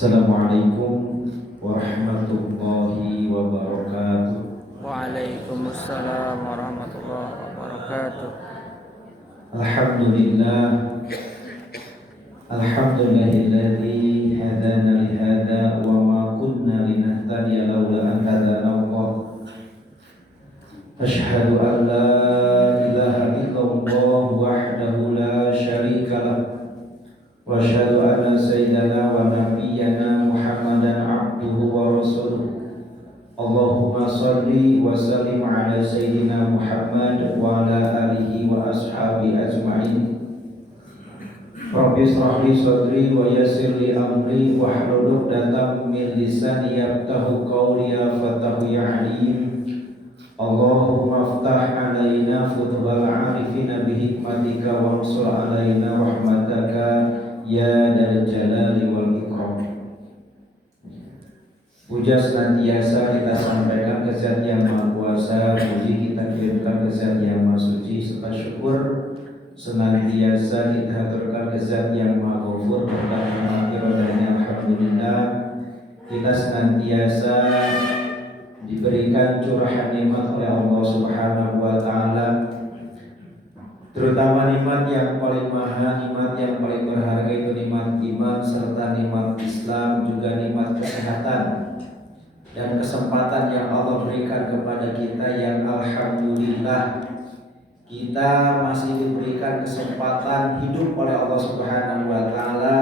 Assalamualaikum warahmatullahi wabarakatuh. Waalaikumsalam warahmatullahi wabarakatuh. Alhamdulillah, alhamdulillahilladzi hadana lihada wa ma kunna linahtadiya laula an hadana Allah. Asyhadu an la ilaha illallah wahdahu la syarika lah. Wa asyhadu anna sayyidana wa nabiyyana Muhammadan abduhu wa rasuluh. Allahumma salli wa sallim ala sayyidina Muhammad wa ala alihi wa ashabi ajma'in. Rabbi shrah li sadri wa yassir li amri wa hlul 'uqdatam min lisani yafqahu qawli ya fatahu ya alim. Allahumma aftah alaina futuhal arifina bi hikmatika wa ansur alaina rahmataka ya dal jalali wal ikram. Puja senantiasa kita sampaikan ke Zat yang Maha Kuasa, puji kita kirimkan ke Zat yang Maha Suci, serta syukur senantiasa kita haturkan ke Zat yang Maha Ghafur, berkah iradanya. Alhamdulillah, kita senantiasa diberikan curahan nikmat oleh Allah Subhanahu wa taala, terutama nikmat yang paling mahal, nikmat yang paling berharga itu nikmat iman serta nikmat Islam, juga nikmat kesehatan dan kesempatan yang Allah berikan kepada kita, yang alhamdulillah kita masih diberikan kesempatan hidup oleh Allah Subhanahu wa taala,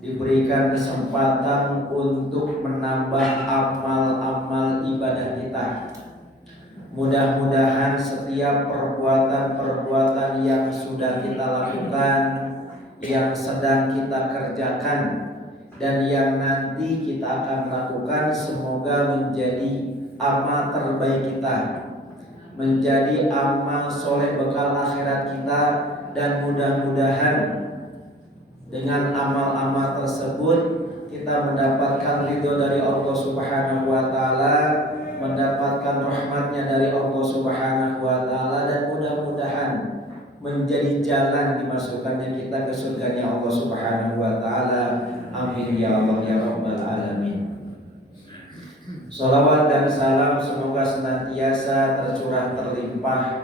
diberikan kesempatan untuk menambah amal-amal ibadah kita. Mudah-mudahan setiap perbuatan-perbuatan yang sudah kita lakukan, yang sedang kita kerjakan, dan yang nanti kita akan lakukan, semoga menjadi amal terbaik kita, menjadi amal soleh bekal akhirat kita, dan mudah-mudahan dengan amal-amal tersebut kita mendapatkan ridho dari Allah Subhanahu wa taala, mendapatkan rahmatnya dari Allah Subhanahu wa taala, dan mudah-mudahan menjadi jalan dimasukkannya kita ke surganya Allah Subhanahu wa taala. Amin ya Allah ya rabbal alamin. Salawat dan salam semoga senantiasa tercurah terlimpah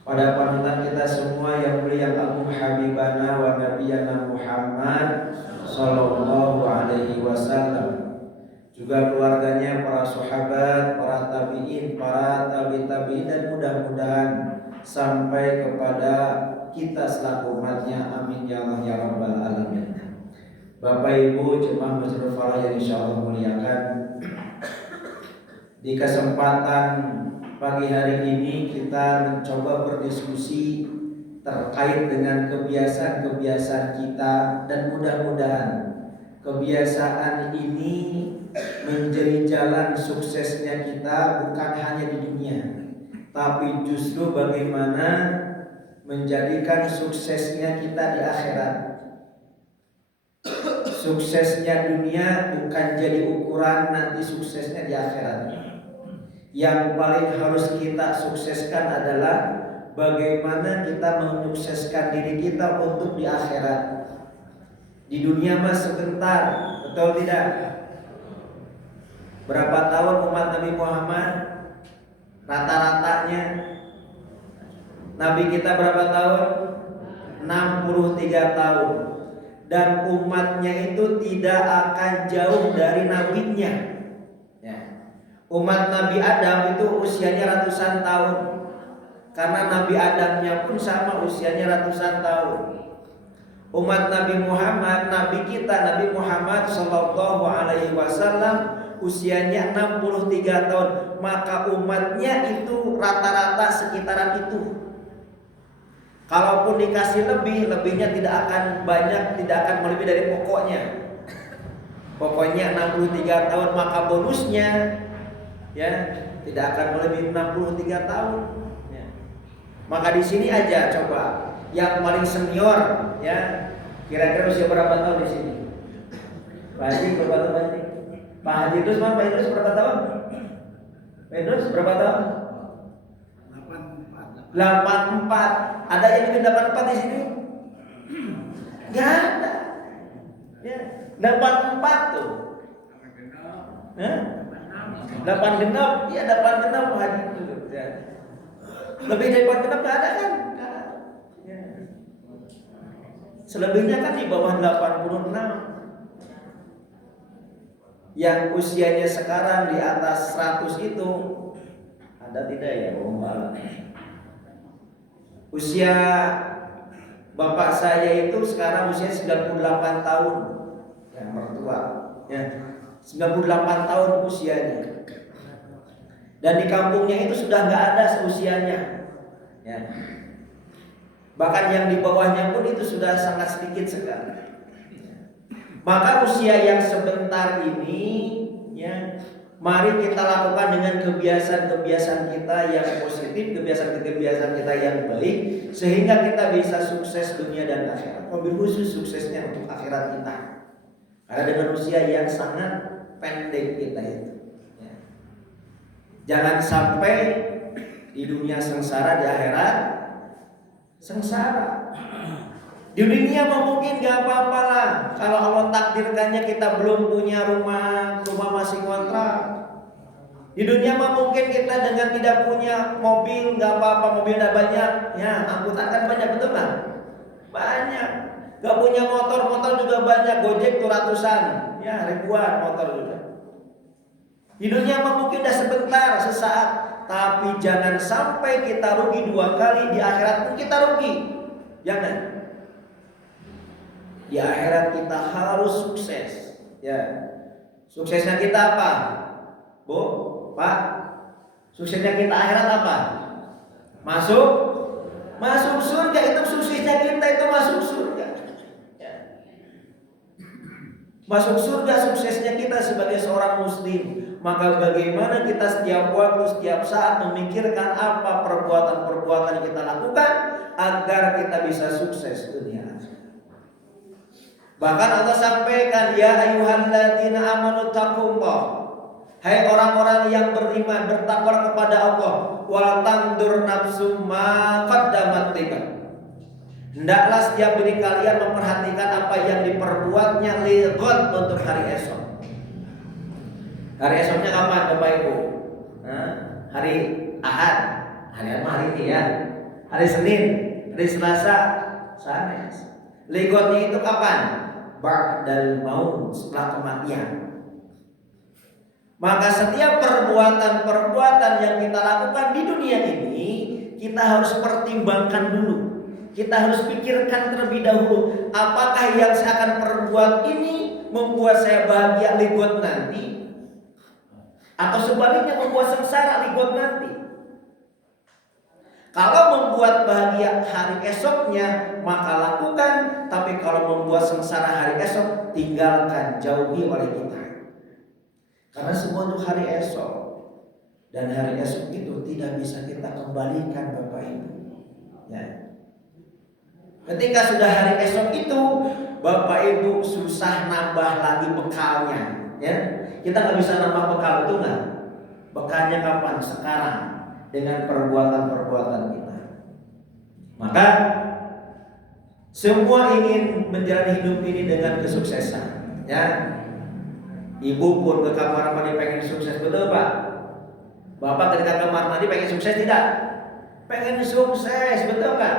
pada panutan kita semua yang mulia Agung Habibana wa Nabiyana Muhammad sallallahu alaihi wasallam, juga keluarganya, para sahabat, para tabi'in, para tabi'in, dan mudah-mudahan sampai kepada kita selaku umatnya. Amin ya Allah ya rabbal alamin. Bapak Ibu jemaah Masjidil Falah yang insyaallah muliakan, di kesempatan pagi hari ini kita mencoba berdiskusi terkait dengan kebiasaan-kebiasaan kita, dan mudah-mudahan kebiasaan ini menjadi jalan suksesnya kita, bukan hanya di dunia, tapi justru bagaimana menjadikan suksesnya kita di akhirat. Suksesnya dunia bukan jadi ukuran nanti suksesnya di akhirat. Yang paling harus kita sukseskan adalah bagaimana kita menyukseskan diri kita untuk di akhirat. Di dunia mah sebentar, betul tidak? Berapa tahun umat Nabi Muhammad? Rata-ratanya Nabi kita berapa tahun? 63 tahun. Dan umatnya itu tidak akan jauh dari nabinya. Umat Nabi Adam itu usianya ratusan tahun, karena Nabi Adamnya pun sama usianya ratusan tahun. Umat Nabi Muhammad, Nabi kita Nabi Muhammad Sallallahu Alaihi Wasallam usianya 63 tahun, maka umatnya itu rata-rata sekitaran itu. Kalaupun dikasih lebih, lebihnya tidak akan banyak, tidak akan melebihi dari pokoknya. Pokoknya 63 tahun, maka bonusnya ya tidak akan melebihi 63 tahun. Ya. Maka di sini aja coba yang paling senior, ya kira-kira usia berapa tahun di sini? Pak Haji berapa tahun Pak Haji? Pak Haji itu sama Pak Idrus berapa tahun? Pak Idrus berapa tahun? 84. Ada yang lebih 84 di sini? Gak ada. Ya. Dapat 4 tuh. Hah? 8 genap, ya 8 genap haji dulu. Ya. Lebih dari 8 genap nggak ada kan? Nggak ada. Ya. Selebihnya kan di bawah 86. Yang usianya sekarang di atas 100 itu ada tidak ya Om? Usia bapak saya itu sekarang usia 98 tahun. Ya, mertua. Ya. 98 tahun usianya. Dan di kampungnya itu sudah nggak ada seusianya. Ya. Bahkan yang di bawahnya pun itu sudah sangat sedikit sekali. Maka usia yang sebentar ini, ya, mari kita lakukan dengan kebiasaan-kebiasaan kita yang positif, kebiasaan-kebiasaan kita yang baik, sehingga kita bisa sukses dunia dan akhirat. Lebih khusus suksesnya untuk akhirat kita. Karena dengan usia yang sangat pendek kita itu, ya. Jangan sampai di dunia sengsara, di akhirat sengsara. Di dunia mungkin gak apa-apa lah. Kalau Allah takdirkannya kita belum punya rumah masih kontrak. Di dunia mungkin kita dengan tidak punya mobil gak apa-apa, mobil udah banyak. Ya, angkutan kan banyak, betul kan? Banyak. Gak punya motor juga banyak. Gojek tuh ratusan, ya ribuan motor juga. Di dunia mungkin udah sebentar, sesaat. Tapi jangan sampai kita rugi 2 kali. Di akhirat pun kita rugi. Jangan. Di akhirat kita harus sukses. Ya. Suksesnya kita apa? Bu, Pak? Suksesnya kita akhirat apa? Masuk surga. Itu suksesnya kita, itu masuk surga. Ya. Masuk surga suksesnya kita sebagai seorang muslim. Maka bagaimana kita setiap waktu, setiap saat memikirkan apa perbuatan-perbuatan yang kita lakukan agar kita bisa sukses dunia. Bahkan Allah sampaikan, ya ayyuhalladzina amanu taqullah. Hai orang-orang yang beriman, bertakwa kepada Allah. Wal tandur nafsum ma qaddamat ligat. Hendaklah setiap diri kalian memperhatikan apa yang diperbuatnya ligat untuk hari esok. Hari esoknya kapan Bapak Ibu? Hari Ahad. Hari ini ya. Hari Senin, hari Selasa, Sanes. Ligotnya itu kapan? Ba'dal maut, setelah kematian. Maka setiap perbuatan-perbuatan yang kita lakukan di dunia ini, kita harus pertimbangkan dulu. Kita harus pikirkan terlebih dahulu, apakah yang saya akan perbuat ini membuat saya bahagia ligot nanti, atau sebaliknya membuat sengsara ligot nanti. Kalau membuat bahagia hari esoknya, maka lakukan. Tapi kalau membuat sengsara hari esok, tinggalkan, jauhi oleh kita. Karena semua untuk hari esok. Dan hari esok itu tidak bisa kita kembalikan Bapak Ibu. Ya. Ketika sudah hari esok itu, Bapak Ibu susah nambah lagi bekalnya. Ya. Kita nggak bisa nambah bekal, itu nggak? Bekalnya kapan? Sekarang. Dengan perbuatan-perbuatan kita. Maka semua ingin menjalani hidup ini dengan kesuksesan, ya. Ibu pun ke kamar mandi pengen sukses, betul Pak? Bapak ketika kamar mandi pengen sukses tidak? Pengen sukses, betul nggak?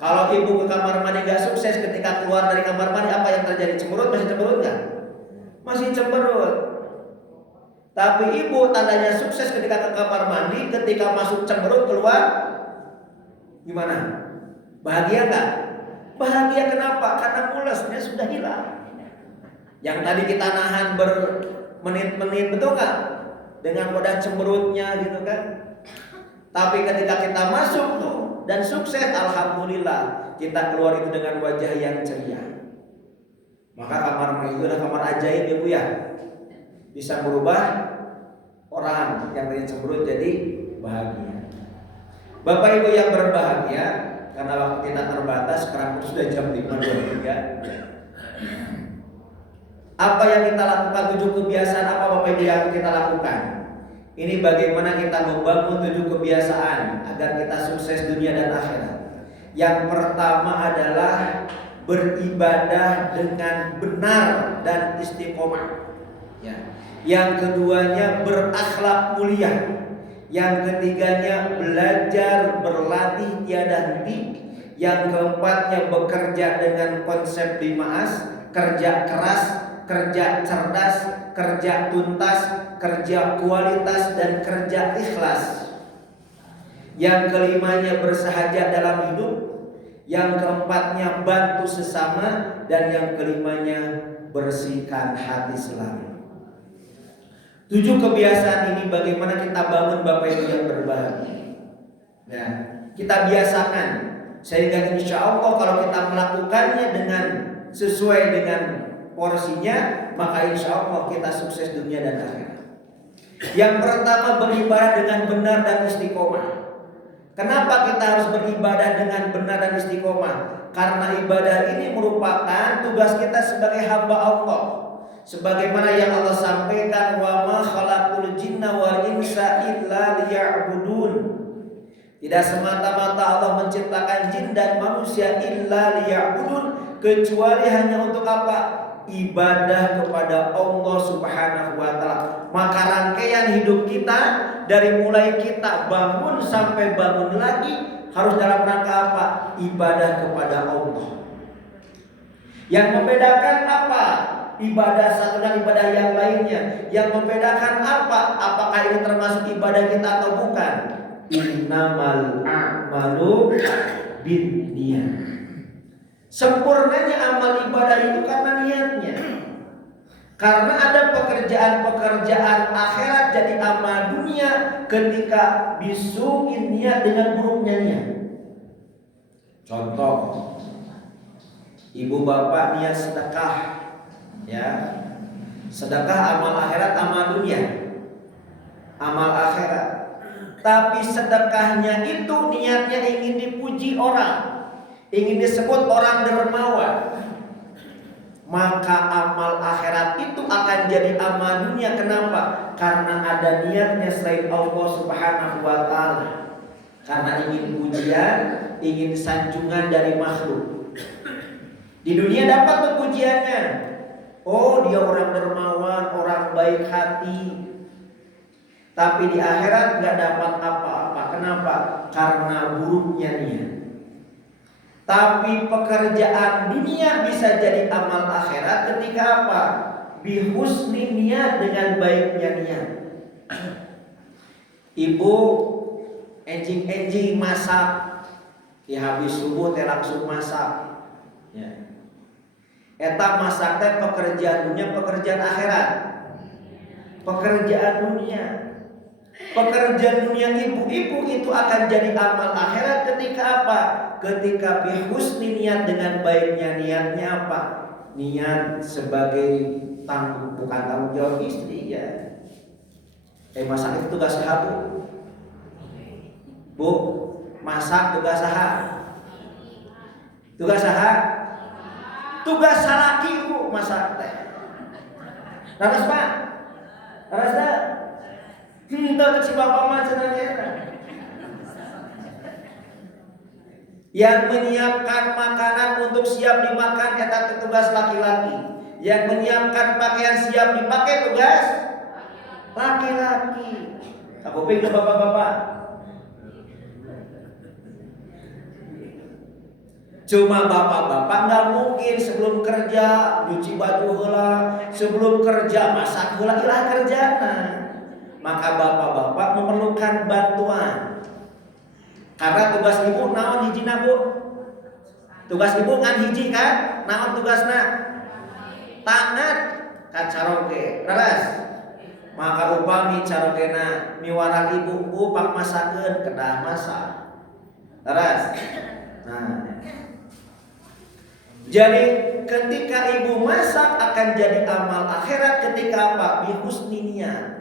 Kalau ibu ke kamar mandi nggak sukses, ketika keluar dari kamar mandi apa yang terjadi? Cemberut, masih cemberut nggak? Masih cemberut. Tapi ibu tandanya sukses ketika ke kamar mandi, ketika masuk cemberut keluar gimana? Bahagia nggak? Bahagia kenapa? Karena mulasnya sudah hilang. Yang tadi kita nahan bermenit-menit, betul nggak? Dengan wadah cemberutnya gitu kan. Tapi ketika kita masuk tuh dan sukses, alhamdulillah kita keluar itu dengan wajah yang ceria. Maka kamar mandi itu adalah kamar ajaib ya Bu ya. Bisa merubah orang yang tadi cemberut jadi bahagia. Bapak Ibu yang berbahagia, karena waktu kita terbatas, sekarang sudah jam 5.23. Apa yang kita lakukan, 7 kebiasaan apa Bapak Ibu yang kita lakukan? Ini bagaimana kita membangun 7 kebiasaan agar kita sukses dunia dan akhirat. Yang pertama adalah beribadah dengan benar dan istiqomah. Ya. Yang keduanya berakhlak mulia. Yang ketiganya belajar berlatih tiada henti. Yang keempatnya bekerja dengan konsep 5 As, kerja keras, kerja cerdas, kerja tuntas, kerja kualitas, dan kerja ikhlas. Yang kelimanya bersahaja dalam hidup. Yang keempatnya bantu sesama. Dan yang kelimanya bersihkan hati selalu. 7 kebiasaan ini bagaimana kita bangun Bapak Ibu yang berbahagia. Nah, kita biasakan sehingga insya Allah kalau kita melakukannya dengan sesuai dengan porsinya, maka insya Allah kita sukses dunia dan akhirat. Yang pertama, beribadah dengan benar dan istiqomah. Kenapa kita harus beribadah dengan benar dan istiqomah? Karena ibadah ini merupakan tugas kita sebagai hamba Allah. Sebagaimana yang Allah sampaikan, wa ma khalaqul jinna wal insa illa liya'budun. Tidak semata-mata Allah menciptakan jin dan manusia illa liya'budun, kecuali hanya untuk apa? Ibadah kepada Allah Subhanahu wa taala. Maka rangkaian hidup kita dari mulai kita bangun sampai bangun lagi harus dalam rangka apa? Ibadah kepada Allah. Yang membedakan apa? Ibadah satu dan ibadah yang lainnya. Yang membedakan apa? Apakah ini termasuk ibadah kita atau bukan? Innamal a'malu binniyat. Sempurnanya amal ibadah itu karena niatnya. Karena ada pekerjaan-pekerjaan akhirat jadi amal dunia ketika bisuin niat dengan buruknya niat. Contoh, ibu bapak niat sedekah, ya, sedekah amal akhirat, amal dunia, amal akhirat. Tapi sedekahnya itu niatnya ingin dipuji orang, ingin disebut orang dermawan. Maka amal akhirat itu akan jadi amal dunia. Kenapa? Karena ada niatnya selain Allah Subhanahu wa taala. Karena ingin pujian, ingin sanjungan dari makhluk. Di dunia dapat tuh pujiannya. Oh, dia orang dermawan, orang baik hati. Tapi di akhirat nggak dapat apa-apa. Kenapa? Karena buruknya niat. Tapi pekerjaan dunia bisa jadi amal akhirat ketika apa? Bihusni niat, dengan baiknya niat. Ibu enjing-enjing masak, ya habis subuh teh langsung masak. Ya. Eta masak teh pekerjaan dunia, pekerjaan akhirat. Pekerjaan dunia. Pekerjaan dunia ibu-ibu itu akan jadi amal akhirat ketika apa? Ketika bihusni niat, dengan baiknya niatnya apa? Niat sebagai bukan tanggung jawab istri ya. Masak itu tugas saha, Bu? Masak tugas saha? Tugas saha? Tugas salaki, Bu, masak teh. Laras Pak? Laras dah? Henteu si bapak mah cenah. Yang menyiapkan makanan untuk siap dimakan eta tugas laki-laki. Yang menyiapkan pakaian siap dipakai tugas laki-laki. Kapuping ke bapak-bapak. Cuma bapak-bapak nggak mungkin sebelum kerja nyuci baju heula, sebelum kerja masak heula, ilah kerjana. Maka bapak-bapak memerlukan bantuan. Karena tugas ibu naon hijina, Bu? Tugas ibu kan hiji kan? Naon tugasna? Tangan ka caroge. Leres. Maka upami carogena miwarang ibu, Bu pak masakeun kedah masak. Leres. Nah. Jadi ketika ibu masak akan jadi amal akhirat ketika apa? Bihusni niat.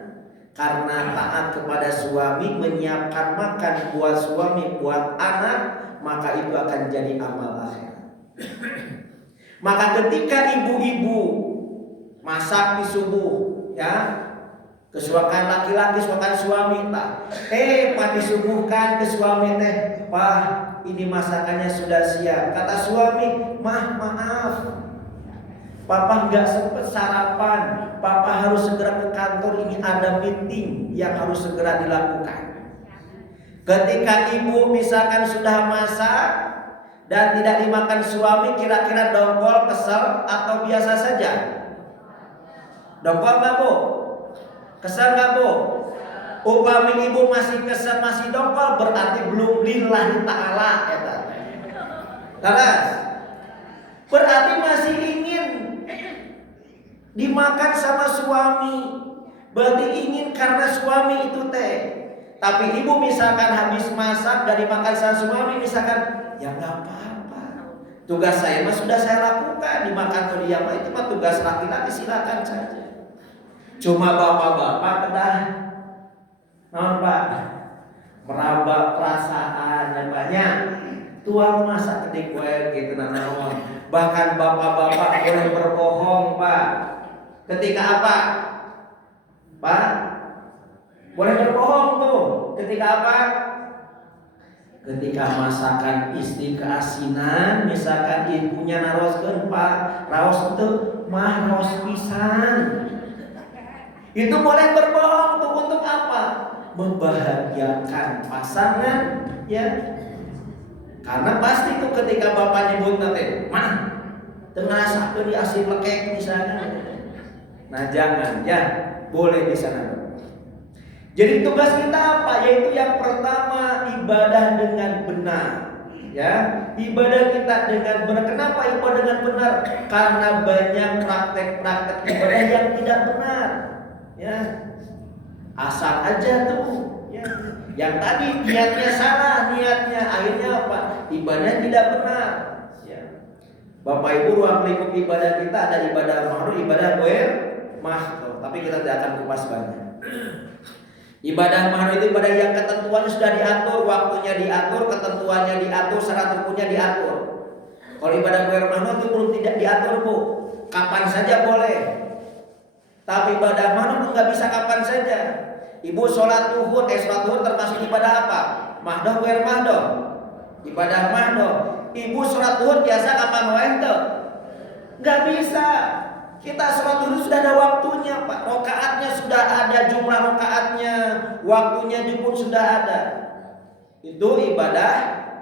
Karena taat kepada suami, menyiapkan makan buat suami, buat anak, maka itu akan jadi amal akhirat. Maka ketika ibu-ibu masak di subuh, ya, Kesuakan laki-laki, kesuakan suami tak. Pak disuguhkan ke suami teh, "Pak, ini masakannya sudah siap." Kata suami, maaf. Papa nggak sempet sarapan. Papa harus segera ke kantor, ini ada meeting yang harus segera dilakukan." Ketika ibu misalkan sudah masak dan tidak dimakan suami, kira-kira dongkol, kesel atau biasa saja? Dongkol nggak, Bu? Kesel nggak, Bu? Upami ibu masih kesel, masih dongkol, berarti belum lillahi ta'ala. Terus berarti masih ingin dimakan sama suami, berarti ingin karena suami itu teh. Tapi ibu misalkan habis masak dan dimakan sama suami, misalkan, ya nggak apa-apa, tugas saya mah sudah saya lakukan, dimakan atau diam itu mah tugas laki-laki, silakan saja. Cuma bapak-bapak kedah nampak meraba perasaan dan banyak tuang masa kedik gue gitu nanawan. Bahkan bapak-bapak boleh berbohong, Pak. Ketika apa? Pak, boleh berbohong tuh. Ketika apa? Ketika masakan istri keasinan, misalkan ibunya naroskeun, Pak, raos itu mah raos pisan. Itu boleh berbohong tuh, untuk apa? Membahagiakan pasangan, ya. Karena pasti tuh ketika bapak nyebut nanti, "Mah, tengah satu di asin lekek misalnya." Nah, jangan, ya, boleh di sana. Jadi tugas kita apa? Yaitu yang pertama, ibadah dengan benar. Ya, ibadah kita dengan benar. Kenapa ibadah dengan benar? Karena banyak praktek-praktek ibadah yang tidak benar. Ya, asal aja tuh. Ya. Yang tadi niatnya salah, akhirnya apa? Ibadah tidak benar. Ya. Bapak Ibu, ruang lingkup ibadah kita ada ibadah mahdoh, ibadah ghair mahdoh. Tapi kita tidak akan kupas banyak. Ibadah mahdoh itu ibadah yang ketentuannya sudah diatur, waktunya diatur, ketentuannya diatur, syarat hukumnya diatur. Kalau ibadah ghair mahdoh itu belum tidak diatur, Bu. Kapan saja boleh. Tapi ibadah mahdoh nggak bisa kapan saja. Ibu sholat zuhur, sholat zuhur termasuk ibadah apa? Mahdoh ghair mahdoh? Ibadah mahdoh. Ibu sholat zuhur biasa kapan wae tuh? Nggak bisa. Kita sholat zuhur sudah ada waktunya, Pak. Rokaatnya sudah ada, jumlah rokaatnya, waktunya pun sudah ada. Itu ibadah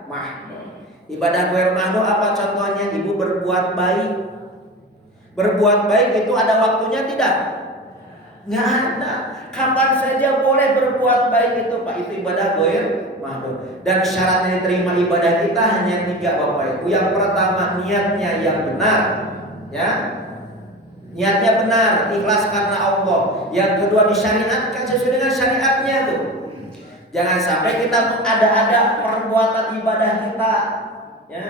mahdoh. Ibadah ghair mahdoh apa contohnya? Ibu berbuat baik. Berbuat baik itu ada waktunya tidak? Nggak ada. Kapan saja boleh berbuat baik itu, Pak. Itu ibadah ghair mahdoh. Dan syaratnya diterima ibadah kita hanya 3, Bapak Ibu. Yang pertama, niatnya yang benar, ya. Niatnya benar, ikhlas karena Allah. Yang kedua, disyariatkan sesuai dengan syariatnya tuh. Jangan sampai kita mengada-ada perbuatan ibadah kita, ya.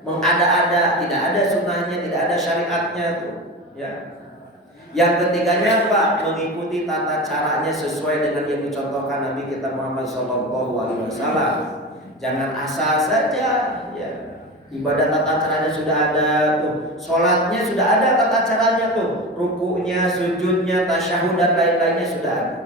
Mengada-ada, tidak ada sunnahnya, tidak ada syariatnya tuh, ya. Yang ketiganya apa? Mengikuti tata caranya sesuai dengan yang dicontohkan Nabi kita Muhammad SAW. Jangan asal saja, ya. Ibadah tata caranya sudah ada tuh, sholatnya sudah ada tata caranya tuh, rukunya, sujudnya, tasyahud dan lain-lainnya sudah ada.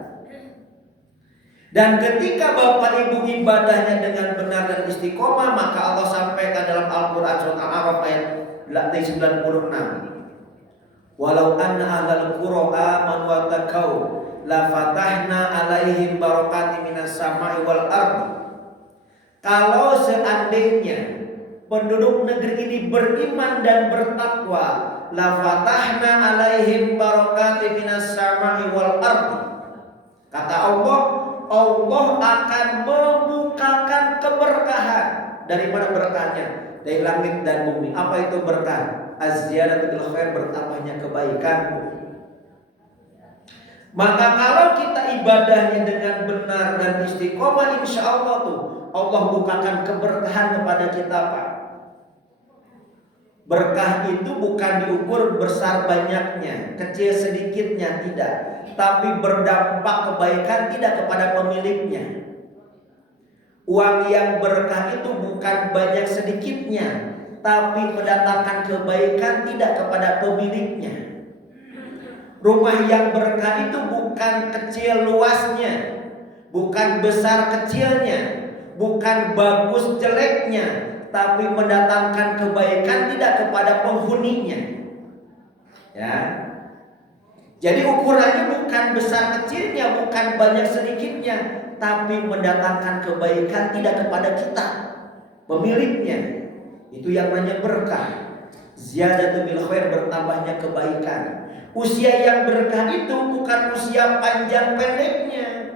Dan ketika Bapak Ibu ibadahnya dengan benar dan istiqomah, maka Allah sampaikan dalam Al-Quran surat Al-A'raf ayat 96. Walau anna ahlal qura amanu wa taqau la fatahna alaihim barakatim minas sama'i wal ardi. Kalau seandainya penduduk negeri ini beriman dan bertakwa, la fatahna alaihim barakatim minas sama'i wal ardi. Kata Allah, Allah akan membukakan keberkahan. Dari mana berkahnya? Dari langit dan bumi. Apa itu berkah? Az-ziyadatul khair, bertambahnya kebaikan. Maka kalau kita ibadahnya dengan benar dan istiqomah, insya Allah tuh Allah bukakan keberkahan kepada kita, Pak. Berkah itu bukan diukur besar banyaknya, kecil sedikitnya, tidak. Tapi berdampak kebaikan tidak kepada pemiliknya. Uang yang berkah itu bukan banyak sedikitnya, tapi mendatangkan kebaikan tidak kepada pemiliknya. Rumah yang berkah itu bukan kecil luasnya, bukan besar kecilnya, bukan bagus jeleknya, tapi mendatangkan kebaikan tidak kepada penghuninya. Ya. Jadi ukurannya bukan besar kecilnya, bukan banyak sedikitnya, tapi mendatangkan kebaikan tidak kepada kita, pemiliknya. Itu yang namanya berkah. Ziyadatu bil khair, bertambahnya kebaikan. Usia yang berkah itu bukan usia panjang pendeknya,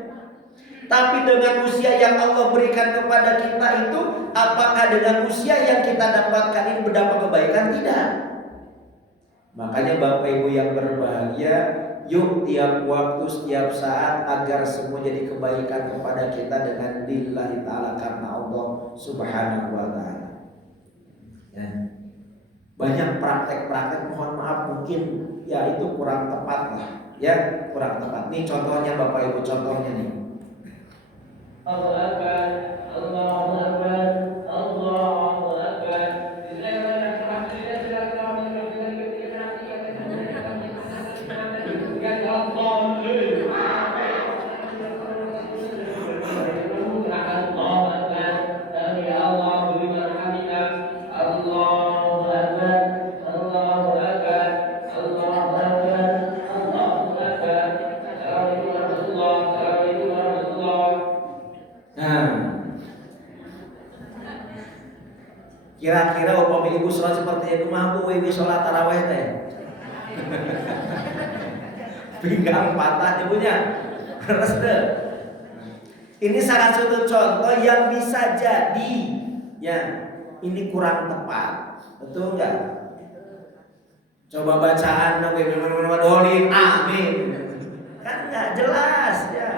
tapi dengan usia yang Allah berikan kepada kita itu, apakah dengan usia yang kita dapatkan ini berdampak kebaikan? Tidak. Makanya Bapak Ibu yang berbahagia, yuk tiap waktu, setiap saat agar semua jadi kebaikan kepada kita dengan lillahi ta'ala, karena Allah subhanahu wa ta'ala. Ya. Banyak praktek-praktek, mohon maaf mungkin ya itu kurang tepat lah, ya kurang tepat. Nih contohnya Bapak Ibu, contohnya nih. Allahu Akbar, Allahu Akbar, Allahu Akbar. Kira-kira upami ibu sholat seperti itu mampu ibu sholat taraweh teh. Pinggang patah ibunya. Terus deh. Ini salah satu contoh yang bisa jadi ya ini kurang tepat. Betul enggak? Coba bacaan nabi dolin amin. Kan enggak jelas ya.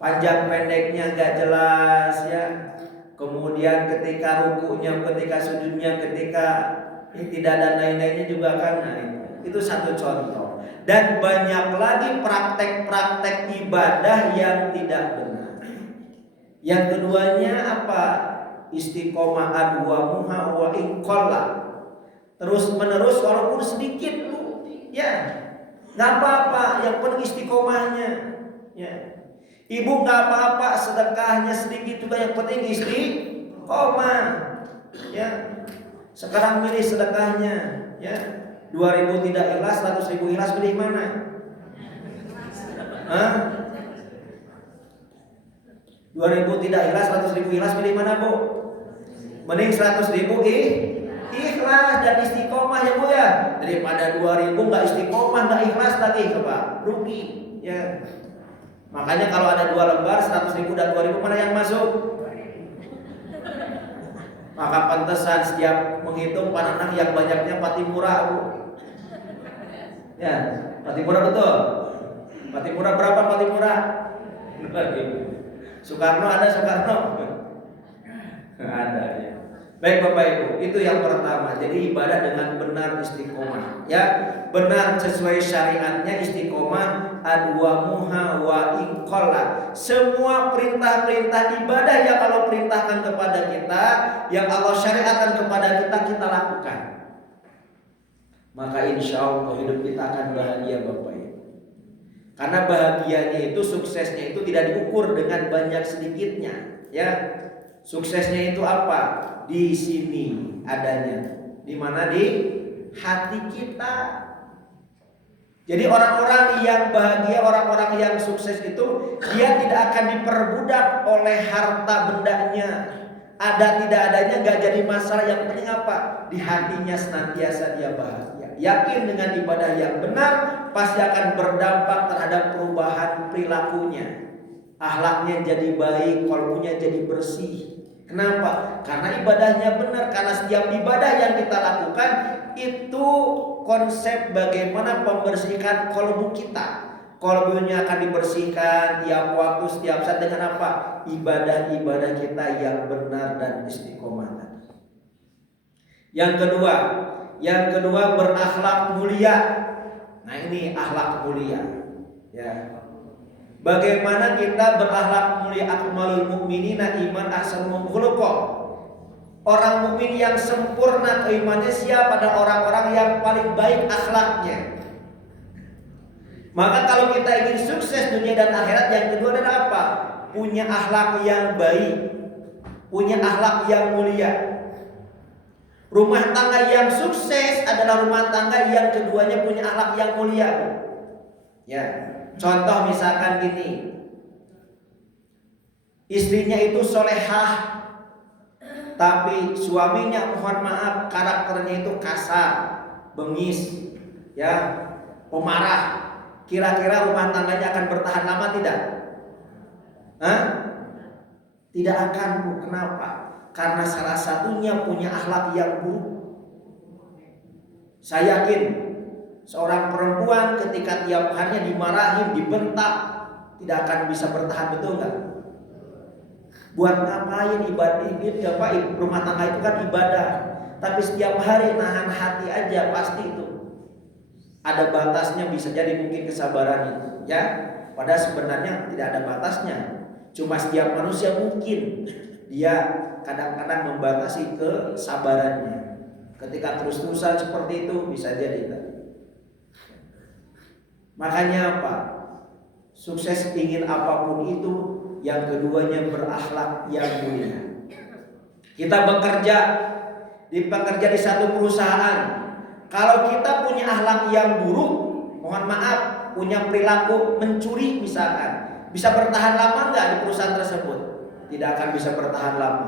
Panjang pendeknya enggak jelas ya. Kemudian ketika rukunya, ketika sujudnya, ketika ini tidak ada lain-lainnya juga kan. Nah, itu satu contoh. Dan banyak lagi praktek-praktek ibadah yang tidak benar. Yang keduanya apa? Istiqomah adwamuha wa inqalla. Terus menerus walaupun sedikit lu, ya nggak apa-apa. Yang penting istiqomahnya, ya. Ibu nggak apa-apa sedekahnya sedikit juga, yang penting istiqomah. Ya. Sekarang milih sedekahnya, ya. 2.000 tidak ikhlas, 100.000 ikhlas, pilih mana? Hah? 2.000 tidak ikhlas, 100.000 ikhlas, pilih mana Bu? Mending 100.000 ikhlas dan istiqomah ya Bu ya. Daripada 2.000 nggak istiqomah, nggak ikhlas lagi, coba rugi. Ya. Makanya kalau ada 2 lembar 100.000 dan 2.000 mana yang masuk? Maka pantesan setiap menghitung pananang yang banyaknya Patimura Bu. Ya, Patimura betul. Patimura berapa Patimura? Soekarno ada Soekarno? Ada ya. Baik Bapak Ibu, itu yang pertama. Jadi ibadah dengan benar istiqomah, ya. Benar sesuai syariatnya istiqomah adwamuha wa inqalla. Semua perintah-perintah ibadah yang Allah perintahkan kepada kita, yang Allah syariatkan kepada kita, kita lakukan. Maka insya Allah hidup kita akan bahagia Bapak Ibu. Karena bahagianya itu, suksesnya itu tidak diukur dengan banyak sedikitnya, ya. Suksesnya itu apa? Di sini adanya. Di mana? Di hati kita. Jadi orang-orang yang bahagia, orang-orang yang sukses itu, dia tidak akan diperbudak oleh harta bendanya. Ada tidak adanya gak jadi masalah. Yang penting apa? Di hatinya senantiasa dia bahagia. Yakin dengan ibadah yang benar pasti akan berdampak terhadap perubahan perilakunya. Akhlaknya jadi baik, qalbunya jadi bersih. Kenapa? Karena ibadahnya benar. Karena setiap ibadah yang kita lakukan itu konsep bagaimana membersihkan qalbu kita. Qalbunya akan dibersihkan tiap waktu, setiap saat dengan apa? Ibadah-ibadah kita yang benar dan istiqomah. Yang kedua berakhlak mulia. Nah ini akhlak mulia, ya. Bagaimana kita berakhlak mulia? Akmalul mukminina iman ahsanuhum khuluqa. Orang mukmin yang sempurna keimanannya siapa? Pada orang-orang yang paling baik akhlaknya. Maka kalau kita ingin sukses dunia dan akhirat, yang kedua adalah apa? Punya akhlak yang baik, punya akhlak yang mulia. Rumah tangga yang sukses adalah rumah tangga yang keduanya punya akhlak yang mulia. Ya, contoh misalkan gini, istrinya itu solehah, tapi suaminya mohon maaf karakternya itu kasar, bengis, ya, pemarah. Kira-kira rumah tangganya akan bertahan lama tidak? Hah? Tidak akan, Bu. Kenapa? Karena salah satunya punya akhlak yang buruk. Saya yakin seorang perempuan ketika tiap harinya dimarahin, dibentak, tidak akan bisa bertahan, betul nggak? Buat ngapain ibadah? Rumah tangga itu kan ibadah. Tapi setiap hari nahan hati aja pasti itu ada batasnya, bisa jadi mungkin kesabaran itu, ya. Padahal sebenarnya tidak ada batasnya. Cuma setiap manusia mungkin dia kadang-kadang membatasi kesabarannya. Ketika terus-terusan seperti itu bisa jadi. Makanya apa? Sukses ingin apapun itu, yang keduanya berakhlak yang mulia. Kita bekerja di satu perusahaan. Kalau kita punya akhlak yang buruk, mohon maaf, punya perilaku mencuri misalkan, bisa bertahan lama nggak di perusahaan tersebut? Tidak akan bisa bertahan lama,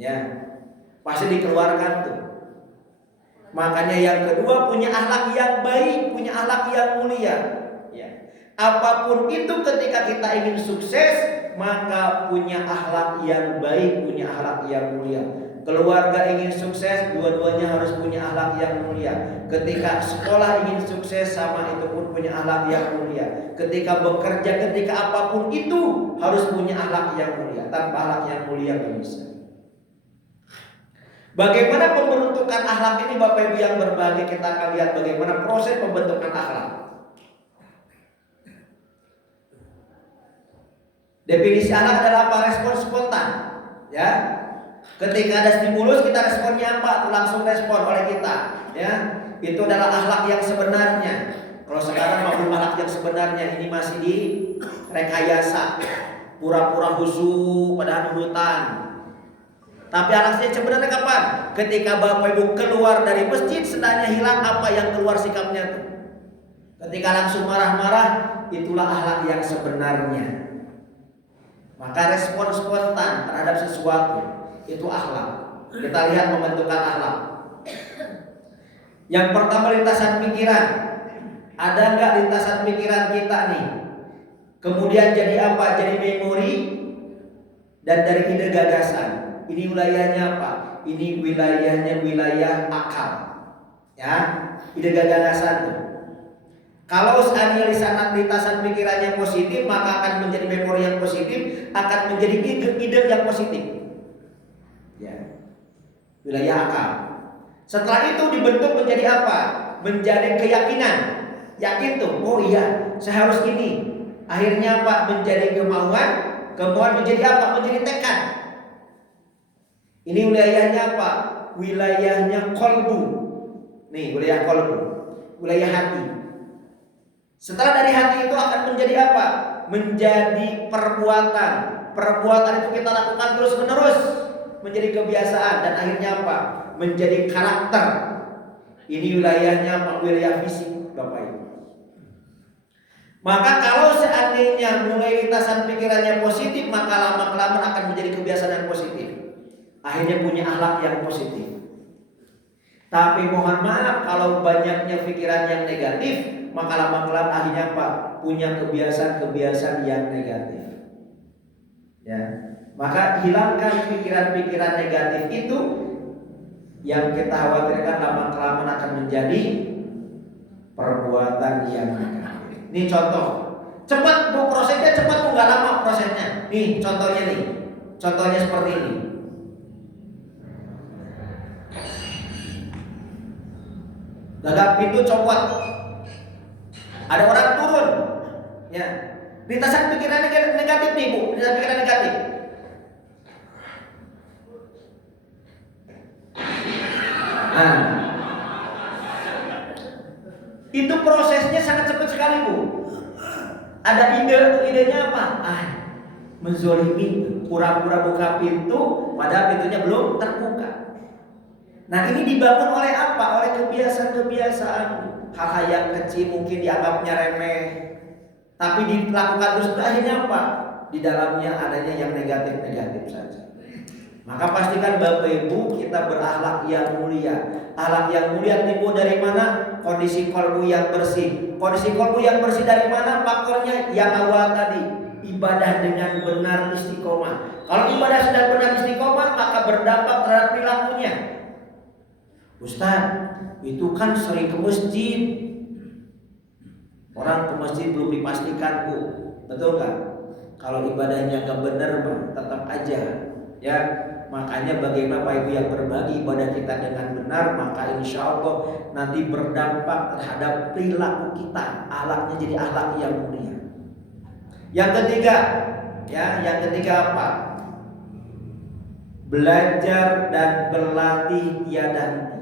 ya, pasti dikeluarkan tuh. Makanya yang kedua punya akhlak yang baik, punya akhlak yang mulia, ya. Apapun itu ketika kita ingin sukses, maka punya akhlak yang baik, punya akhlak yang mulia. Keluarga ingin sukses, dua-duanya harus punya akhlak yang mulia. Ketika sekolah ingin sukses, sama itu pun punya akhlak yang mulia. Ketika bekerja, ketika apapun itu harus punya akhlak yang mulia. Tanpa akhlak yang mulia nggak bisa. Bagaimana pembentukan akhlak ini, Bapak Ibu yang berbahagia? Kita akan lihat bagaimana proses pembentukan akhlak. Definisi akhlak adalah apa? Respon spontan, ya. Ketika ada stimulus, kita responnya apa? Langsung respon oleh kita, ya. Itu adalah akhlak yang sebenarnya. Kalau sekarang belum akhlak yang sebenarnya, ini masih di rekayasa, pura-pura khusyuk padahal nurutan. Tapi akhlak yang sebenarnya kapan? Ketika Bapak Ibu keluar dari masjid, sedangnya hilang apa yang keluar sikapnya tuh. Ketika langsung marah-marah, itulah akhlak yang sebenarnya. Maka respon spontan terhadap sesuatu itu akhlak. Kita lihat pembentukan akhlak. Yang pertama, lintasan pikiran. Ada nggak lintasan pikiran kita nih? Kemudian jadi apa? Jadi memori dan dari ide gagasan. Ini wilayahnya apa? Ini wilayahnya wilayah akal, ya. Ide gagasan tuh. Kalau seandainya lintasan pikirannya positif, maka akan menjadi memori yang positif, akan menjadi ide yang positif. Ya. Wilayah akal. Setelah itu dibentuk menjadi apa? Menjadi keyakinan. Yakin tuh, oh iya, saya harus ini. Akhirnya apa? Menjadi kemauan. Kemauan menjadi apa? Menjadi tekad. Ini wilayahnya apa? Wilayahnya kolbu. Nih, wilayah kolbu. Wilayah hati. Setelah dari hati itu akan menjadi apa? Menjadi perbuatan. Perbuatan itu kita lakukan terus menerus, menjadi kebiasaan, dan akhirnya apa? Menjadi karakter. Ini wilayahnya apa? Wilayah fisik, Bapak Ibu. Maka kalau seandainya mulai lintasan pikirannya positif, maka lama-kelamaan akan menjadi kebiasaan yang positif. Akhirnya punya akhlak yang positif. Tapi mohon maaf, kalau banyaknya pikiran yang negatif, maka lama-kelamaan akhirnya apa? Punya kebiasaan-kebiasaan yang negatif. Ya, maka hilangkan pikiran-pikiran negatif itu. Yang kita khawatirkan lama-kelamaan akan menjadi perbuatan yang negatif. Ini contoh. Cepat Bu, prosesnya cepat Bu, nggak lama prosesnya. Nih contohnya nih. Contohnya seperti ini. Gagap pintu copot. Ada orang turun. Ya. Lintasan pikiran negatif nih Bu, lintasan pikiran negatif. Nah, itu prosesnya sangat cepat sekali Bu. Ada ide, idenya apa? Menzolimi, pura-pura buka pintu, padahal pintunya belum terbuka. Nah ini dibangun oleh apa? Oleh kebiasaan-kebiasaan. Hal-hal yang kecil mungkin dianggapnya remeh, tapi dilakukan terus, akhirnya apa? Di dalamnya adanya yang negatif-negatif saja. Maka pastikan Bapak Ibu kita berakhlak yang mulia. Akhlak yang mulia timbul dari mana? Kondisi kalbu yang bersih. Kondisi kalbu yang bersih dari mana? Faktornya yang awal tadi, ibadah dengan benar istiqomah. Kalau ibadah sudah benar istiqomah, maka berdampak terhadap perilakunya. Ustaz, itu kan sering ke masjid. Orang ke masjid belum dipastikan, Bu. Betul nggak? Kalau ibadahnya nggak benar, tetap aja. Ya, makanya bagaimana Bapak Ibu yang berbagi ibadah kita dengan benar, maka insya Allah nanti berdampak terhadap perilaku kita. Akhlaknya jadi akhlak yang mulia. Yang ketiga, yang ketiga apa? Belajar dan berlatih tiada henti.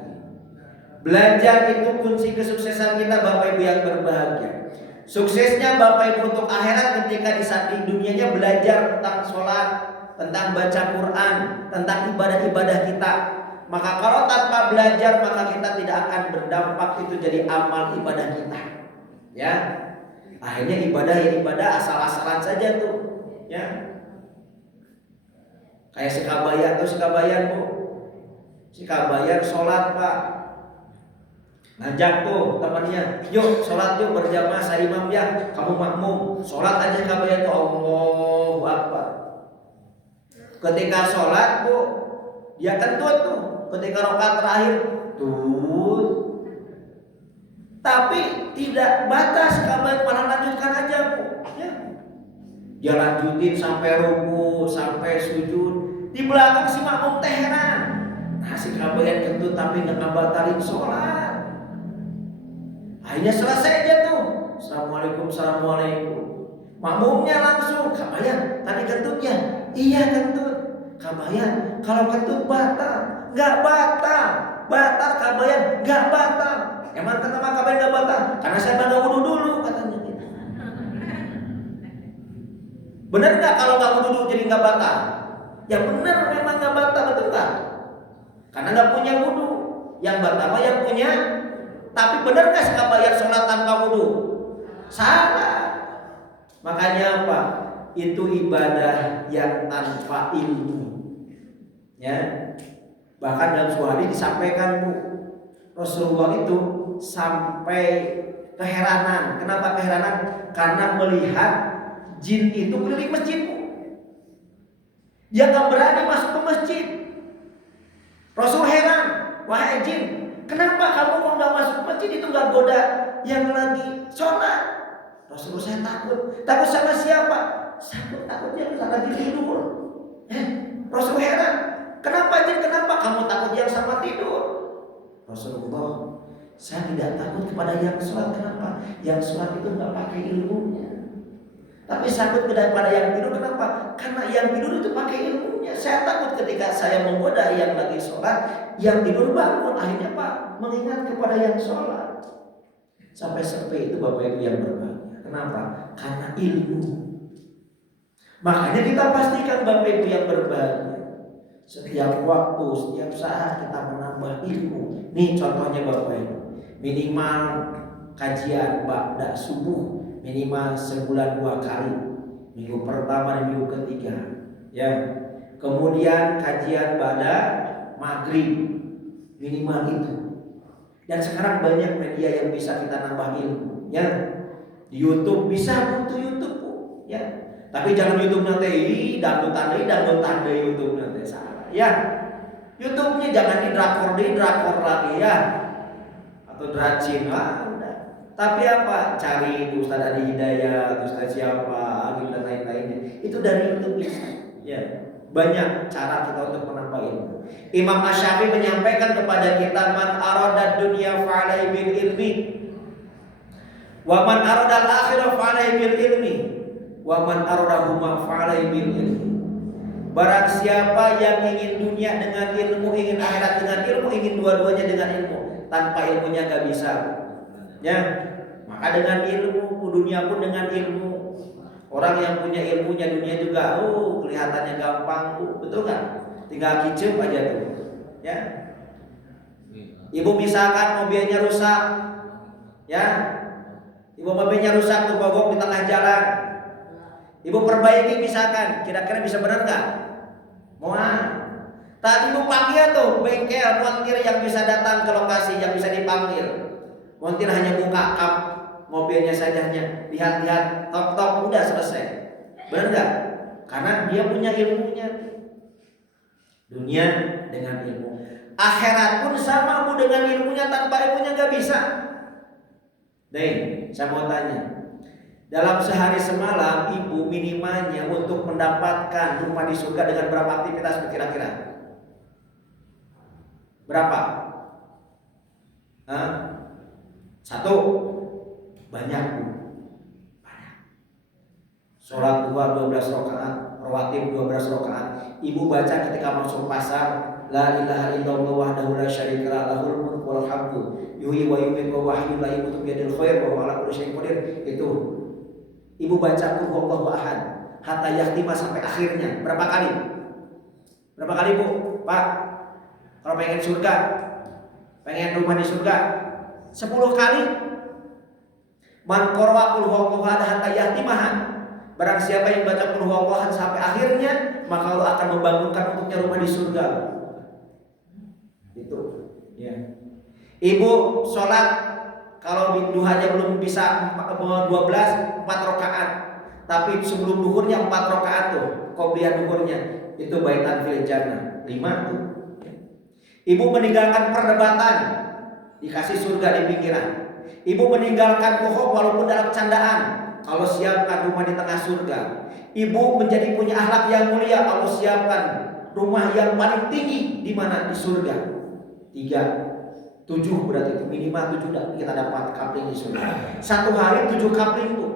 Belajar itu kunci kesuksesan kita Bapak Ibu yang berbahagia. Suksesnya Bapak Ibu untuk akhirat ketika di dunianya belajar tentang sholat, tentang baca Quran, tentang ibadah-ibadah kita. Maka kalau tanpa belajar maka kita tidak akan berdampak itu jadi amal ibadah kita. Ya, akhirnya ibadah asal-asalan saja tuh. Ya, kayak Sikabayan atau Sikabayan Bu. Sikabayan sholat Pak. Ngajak tuh temannya, yuk sholat yuk berjamaah saya imam ya, kamu makmum. Sholat aja Sikabayan tuh, Allahu Akbar. Ketika sholat Bu, dia kentut tuh. Ketika rakaat terakhir tuh, tapi tidak batas, Sikabayan malah lanjutkan aja Bu. Ya. Dia lanjutin sampai ruku, sampai sujud. Di belakang si makmum teh heran. Nah Sikabayan kentut tapi nggak batalin sholat. Akhirnya selesai aja tuh. Assalamualaikum, assalamualaikum. Makmumnya langsung, Kabayan tadi kentutnya. Iya kentut. Kabayan kalau kentut batal, nggak batal. Batal Kabayan, nggak batal. Emang kenapa Kabayan nggak batal? Karena saya bangga wudu dulu katanya. Benar nggak kalau nggak wudu dulu jadi nggak batal? Ya benar memang nggak batal, betul nggak? Karena nggak punya wudu. Yang batal yang punya. Tapi benar nggak Sikabayan sholat tanpa wudu? Salah. Makanya apa? Itu ibadah yang tanpa ilmu. Ya. Bahkan dalam sebuah hadis disampaikan Bu, Rasulullah itu sampai keheranan. Kenapa keheranan? Karena melihat jin itu keliling masjid Bu. Dia nggak berani masuk ke masjid. Rasul heran, wahai jin, kenapa kamu kok nggak masuk ke masjid, itu nggak goda yang lagi sholat? Rasulullah, saya takut. Takut sama siapa? Takutnya lagi tidur. Rasul heran, kenapa jin? Kenapa kamu takut yang sama tidur? Rasulullah, saya tidak takut kepada yang sholat. Kenapa? Yang sholat itu nggak pakai ilmunya. Tapi takut kepada yang tidur. Kenapa? Karena yang tidur itu pakai ilmunya. Saya takut ketika saya menggoda yang lagi sholat, yang tidur bangun. Akhirnya Pak mengingat kepada yang sholat. Sampai seperti itu Bapak Ibu yang berbahagia. Kenapa? Karena ilmu. Makanya kita pastikan Bapak Ibu yang berbahagia, setiap waktu, setiap saat kita menambah ilmu. Nih contohnya Bapak Ibu, minimal kajian ba'da subuh minimal sebulan 2 kali, minggu pertama dan minggu ketiga. Ya. Kemudian kajian ba'da maghrib minimal itu. Dan sekarang banyak media yang bisa kita nambah ilmu. Ya. Di YouTube bisa butuh YouTube Bu. Ya. Tapi jangan YouTube nanti dangdut tanda YouTube nanti salah. Ya. YouTube-nya jangan di drakor lagi ya. Atau dracin lah. Tapi apa? Cari Ustaz Adi Hidayat, Ustaz siapa, dan lain-lainnya. Itu dari YouTube bisa. Ya. Banyak cara kita untuk menambah ilmu. Imam Asy-Syafi'i menyampaikan kepada kita, man arada dunya fa'alai bil ilmi, wa man arada al-akhirah fa'alai bil ilmi, wa man arada huma fa'alai bil ilmi. Barang siapa yang ingin dunia dengan ilmu, ingin akhirat dengan ilmu, ingin dua-duanya dengan ilmu. Tanpa ilmunya gak bisa. Ya, maka dengan ilmu, dunia pun dengan ilmu. Orang yang punya ilmunya dunia juga, kelihatannya gampang, betul nggak? Tinggal kicep aja tuh, ya. Ibu misalkan mobilnya rusak, ya. Ibu mobilnya rusak tuh mogok di tengah jalan. Ibu perbaiki misalkan, kira-kira bisa benar nggak? Mual. Tadi ibu panggil tuh bengkel montir yang bisa datang ke lokasi, yang bisa dipanggil. Montir hanya buka kap mobilnya saja, lihat-lihat, tok-tok, udah selesai. Benar nggak? Karena dia punya ilmunya. Dunia dengan ilmu. Akhirat pun sama bu, dengan ilmunya, tanpa ilmunya nggak bisa. Deh, saya mau tanya. Dalam sehari semalam ibu minimalnya untuk mendapatkan rumah di surga dengan berapa aktivitas kira-kira? Berapa? Hah? 1. Banyak bu. Banyak. Sholat 12 rakaat, rawatib 12 rakaat. Ibu baca ketika masuk pasar, la ilaha illallah wahdahu la syarika lahul mulku wal hamdu yuhyi wa yumiitu wa huwa la yamutu bi yadil khair wa huwa ala kulli syai'in qadir. Itu ibu baca qul huwallahu ahad hatta yahtima sampai akhirnya. Berapa kali? Berapa kali bu? Pak, kalau pengen surga, pengen rumah di surga, 10 kali. Man qarwa qul huwallahu ahad hatta yahtimah. Barang siapa yang baca qul huwallahu ahad sampai akhirnya, maka Allah akan membangunkan untuknya rumah di surga. Itu, ya. Ibu sholat kalau duhanya belum bisa 12, 4 rakaat. Tapi sebelum duhurnya 4 rakaat tuh, qobliyah duhurnya itu baitan fil jannah. 5 tuh. Ibu meninggalkan perdebatan, dikasih surga di pinggiran. Ibu meninggalkan bohong walaupun dalam candaan, Allah siapkan rumah di tengah surga. Ibu menjadi punya akhlak yang mulia, Allah siapkan rumah yang paling tinggi di mana? Di surga. 7 berarti itu minimal 7 kita dapat kapling di surga. 1 hari 7 kapling tuh.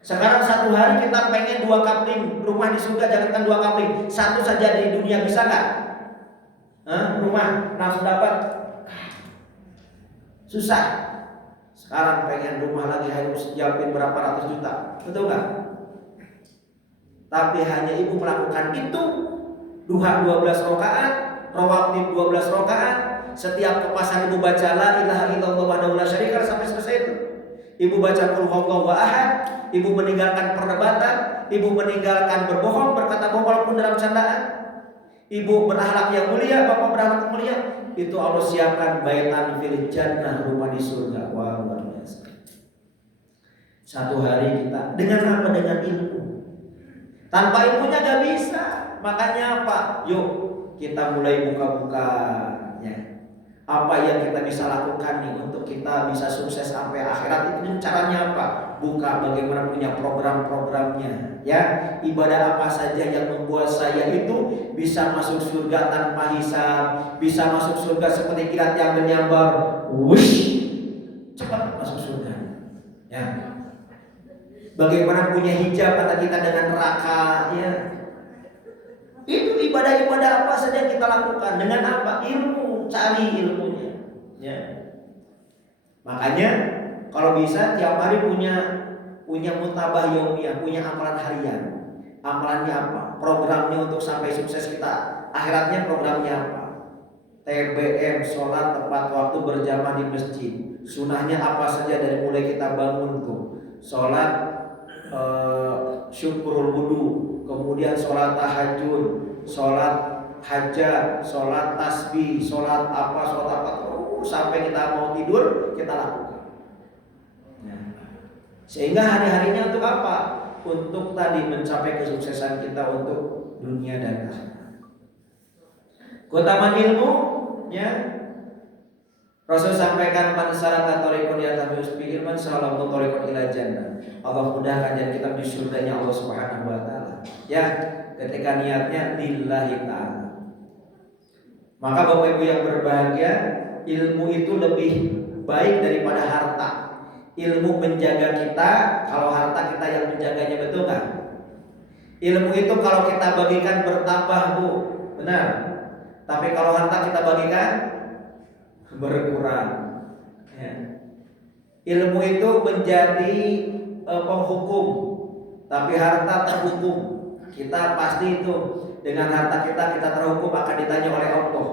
Sekarang 1 hari kita pengen 2 kapling rumah di surga, jangankan 2 kapling, 1 saja di dunia bisa nggak? Rumah langsung dapat? Susah. Sekarang pengen rumah lagi harus siapin berapa ratus juta, betul nggak? Tapi hanya ibu melakukan itu, duha 12 rakaat, rawatib 12 rakaat. Setiap ke pasar ibu baca la ilaha illallah wahdahu la syarika sampai selesai itu. Ibu baca qul huwallahu ahad, ibu meninggalkan perdebatan, ibu meninggalkan berbohong, berkata bohong walaupun dalam candaan. Ibu berakhlak yang mulia, bapak berakhlak yang mulia, itu Allah siapkan baitan fil jannah, rumah di surga. Wah, luar biasa. 1 hari kita dengan apa? Dengan ilmu. Tanpa ilmunya gak bisa. Makanya apa? Yuk kita mulai buka-bukanya. Apa yang kita bisa lakukan nih untuk kita bisa sukses sampai akhirat itu caranya apa? Buka bagaimana punya program-programnya, ya. Ibadah apa saja yang membuat saya itu bisa masuk surga tanpa hisab, bisa masuk surga seperti kilat yang menyambar, wush, cepat masuk surga, ya. Bagaimana punya hijab kata kita dengan neraka, ya. Itu ibadah-ibadah apa saja yang kita lakukan dengan apa? Ilmu, cari ilmunya, ya. Makanya kalau bisa tiap hari punya mutabah yaumiyah, punya amalan harian. Amalannya apa? Programnya untuk sampai sukses kita. Akhiratnya programnya apa? TBM, sholat tepat waktu berjamaah di masjid. Sunahnya apa saja dari mulai kita bangun tuh. Sholat syukurul wudu, kemudian sholat tahajud, sholat hajat, sholat tasbih, sholat apa sampai kita mau tidur kita lakukan. Sehingga hari-harinya untuk apa? Untuk tadi mencapai kesuksesan kita untuk dunia dan akhirat. Keutamaan ilmu, ya. Rasul sampaikan man salaka thariqan yaltamisu fihi ilman salallahu thariqan ila jannah. Allah mudahkan jalan kita di surganya Allah Subhanahu wa taala. Ya, ketika niatnya lillahi taala. Maka Bapak Ibu yang berbahagia, ilmu itu lebih baik daripada harta. Ilmu menjaga kita, kalau harta kita yang menjaganya, betul nggak? Ilmu itu kalau kita bagikan bertambah, Bu, benar. Tapi kalau harta kita bagikan berkurang. Ya. Ilmu itu menjadi penghukum, tapi harta terhukum. Kita pasti itu dengan harta kita terhukum akan ditanya oleh Allah.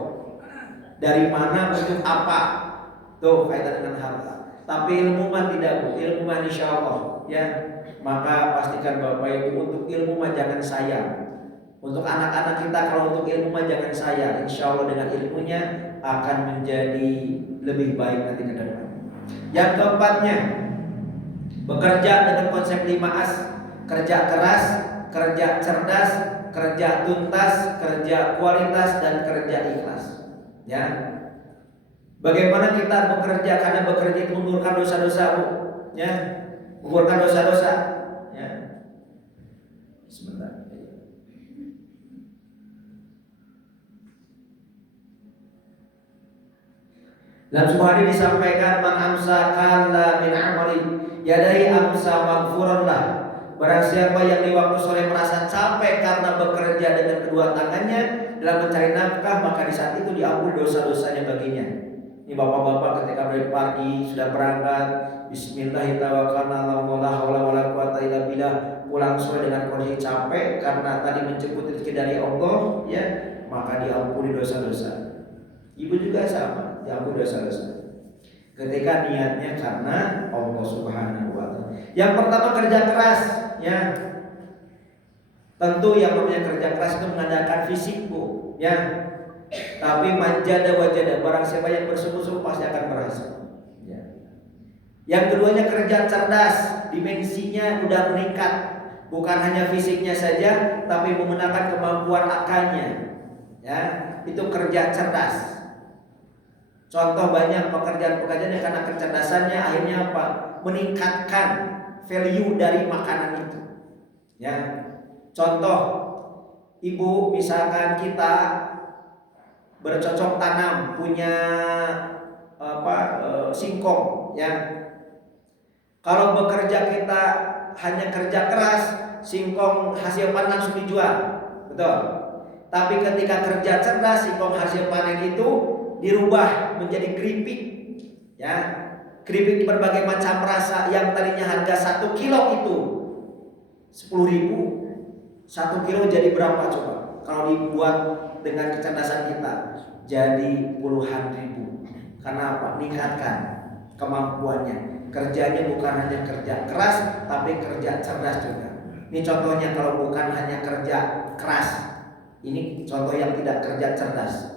Dari mana, untuk apa? Tuh kaitan dengan harta. Tapi ilmu mah tidak, Bu. Ilmu mah insya Allah, ya. Maka pastikan Bapak Ibu untuk ilmu mah jangan sayang. Untuk anak-anak kita kalau untuk ilmu mah jangan sayang. Insya Allah dengan ilmunya akan menjadi lebih baik nanti ke depan. Yang keempatnya, bekerja dengan konsep 5 As. Kerja keras, kerja cerdas, kerja tuntas, kerja kualitas, dan kerja ikhlas. Ya. Bagaimana kita bekerja? Karena bekerja itu menggugurkan dosa-dosa, Bu. Ya. Menggugurkan dosa-dosa. Ya. Sebentar. Dalam sebuah hadis disampaikan, man amsa kala min amali yadai amsa maghfuran lah. Barang siapa yang di waktu sore merasa capek karena bekerja dengan kedua tangannya dalam mencari nafkah, maka di saat itu diampuni dosa-dosanya baginya. Ini bapak-bapak ketika dari pagi sudah berangkat, Bismillahirrahmanirrahim, pulang sore dengan kondisi capek karena tadi menjemput rezeki dari Allah, ya, maka diampuni dosa-dosa. Ibu juga sama, diampuni dosa-dosa ketika niatnya karena Allah Subhanahu wa Ta'ala. Yang pertama kerja keras, ya. Tentu yang namanya kerja keras itu mengandalkan fisik, Bu, ya. Tapi manjada wajada, barang siapa yang bersungguh-sungguh pasti akan berhasil, ya. Yang keduanya kerja cerdas, dimensinya udah meningkat, bukan hanya fisiknya saja, tapi menggunakan kemampuan akalnya, ya. Itu kerja cerdas. Contoh banyak pekerjaan-pekerjaan yang karena kecerdasannya akhirnya apa? Meningkatkan value dari makanan itu. Ya. Contoh, Ibu, misalkan kita bercocok tanam, punya singkong, ya. Kalau bekerja kita hanya kerja keras, singkong hasil panen langsung dijual. Betul. Tapi ketika kerja cerdas, singkong hasil panen itu dirubah menjadi keripik, ya. Keripik berbagai macam rasa yang tadinya harga 1 kilo itu 10.000, 1 kilo jadi berapa coba? Kalau dibuat dengan kecerdasan kita jadi puluhan ribu. Karena apa? Meningkatkan kemampuannya. Kerjanya bukan hanya kerja keras, tapi kerja cerdas juga. Ini contohnya kalau bukan hanya kerja keras. Ini contoh yang tidak kerja cerdas.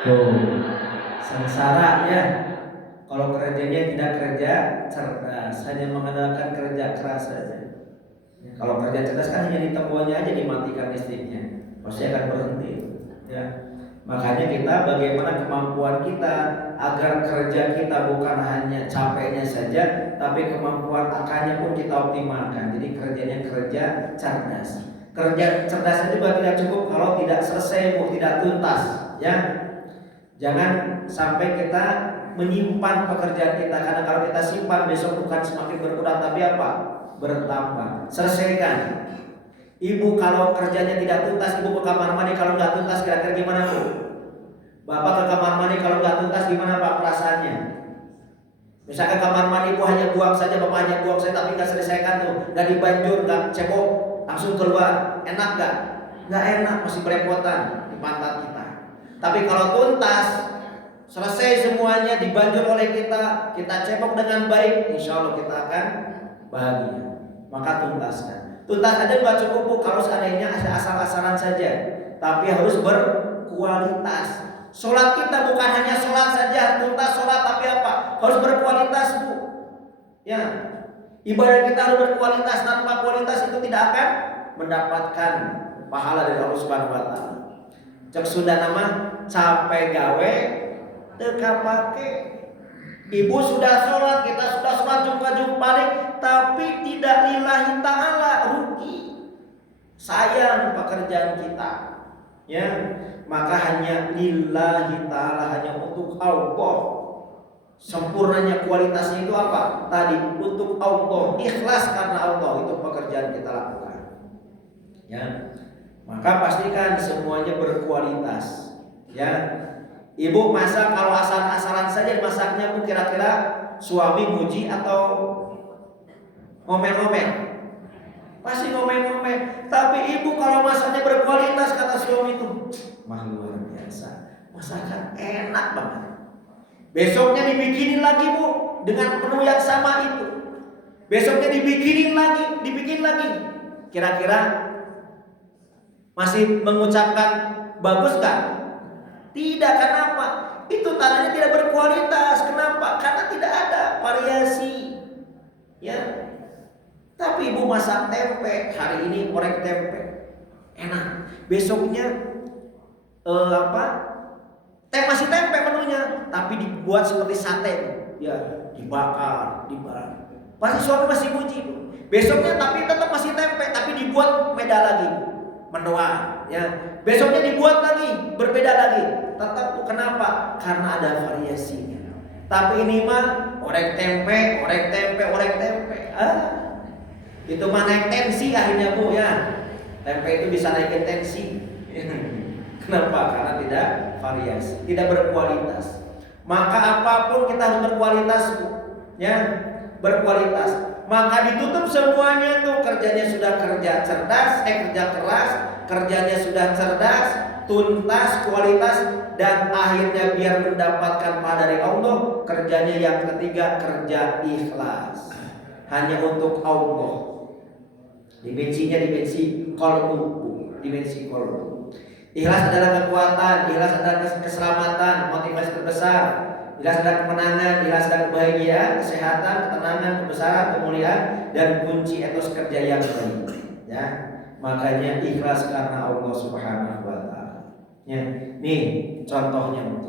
Tuh, sengsara ya. Kalau kerjanya tidak kerja cerdas, hanya mengandalkan kerja keras saja. Kalau kerja cerdas kan hanya ditemuannya aja dimatikan listriknya, pasti akan berhenti. Ya, makanya kita bagaimana kemampuan kita agar kerja kita bukan hanya capeknya saja, tapi kemampuan akalnya pun kita optimalkan. Jadi kerjanya kerja cerdas. Kerja cerdasnya juga tidak cukup kalau tidak selesai, tidak tuntas, ya. Jangan sampai kita menyimpan pekerjaan kita, karena kalau kita simpan besok bukan semakin berkurang tapi apa? Bertambah. Selesaikan. Ibu kalau kerjanya tidak tuntas, ibu ke kamar mandi kalau nggak tuntas kira-kira gimana, Bu? Bapak ke kamar mandi kalau nggak tuntas gimana, Pak, perasaannya? Misalkan kamar mandi ibu hanya buang saja, bapak hanya buang saja tapi nggak selesaikan tuh, nggak dibanjur, nggak cebok, langsung keluar, enak gak? Gak enak, masih berepotan di pantat kita. Tapi kalau tuntas, selesai semuanya, dibanjur oleh kita cebok dengan baik, insya Allah kita akan bahagia. Maka tuntaskan. Tuntas aja nggak cukup Bu, kalau seandainya ada asal-asalan saja, tapi harus berkualitas. Sholat kita bukan hanya sholat saja, tuntas sholat, tapi apa? Harus berkualitas Bu. Ya, ibadah kita harus berkualitas. Tanpa kualitas itu tidak akan mendapatkan pahala dari Allah Subhanahu Wa Taala. Cek sudah nama capek gawe teka pake. Ibu sudah sholat, kita sudah sholat jumpa tapi tidak lillahi ta'ala, rugi. Sayang pekerjaan kita. Ya, maka hanya lillahi ta'ala, hanya untuk Allah. Sempurnanya kualitasnya itu apa? Tadi untuk Allah, ikhlas karena Allah, itu pekerjaan kita lakukan. Ya. Maka pastikan semuanya berkualitas. Ya. Ibu masak kalau asal-asalan saja masaknya Bu, kira-kira suami muji atau ngomel-ngomel? Pasti ngomel-ngomel. Tapi ibu kalau masaknya berkualitas, kata suami itu, mah luar biasa, masakan enak banget. Besoknya dibikinin lagi Bu, dengan menu yang sama itu. Besoknya dibikin lagi. Kira-kira masih mengucapkan bagus gak? Tidak, kenapa? Itu tandanya tidak berkualitas. Kenapa? Karena tidak ada variasi. Ya. Tapi ibu masak tempe, hari ini orek tempe, enak. Besoknya masih tempe menunya, tapi dibuat seperti sate, ya, dibakar. Pasti suami masih muji. Besoknya tapi tetap masih tempe, tapi dibuat beda lagi, menua, ya. Besoknya dibuat lagi, berbeda lagi. Tetap, kenapa? Karena ada variasinya. Tapi ini mah orek tempe. Itu mah naik tensi akhirnya Bu, ya. Tempe itu bisa naikin tensi. Kenapa? Karena tidak variasi, tidak berkualitas. Maka apapun kita harus berkualitas Bu, ya, berkualitas. Maka ditutup semuanya tuh, kerjanya sudah kerja cerdas, kerja keras, kerjanya sudah cerdas, tuntas, kualitas, dan akhirnya biar mendapatkan pahala dari Allah, kerjanya yang ketiga kerja ikhlas, hanya untuk Allah. Dimensinya dimensi qalbu, dimensi qalbu. Ikhlas adalah kekuatan, ikhlas adalah keselamatan, motivasi terbesar. Ikhlas adalah kemenangan, ikhlas adalah kebahagiaan, kesehatan, ketenangan, kebesaran, kemuliaan, dan kunci etos kerja yang baik. Ya, makanya ikhlas karena Allah Subhanahu Wa Taala. Ya, nih contohnya.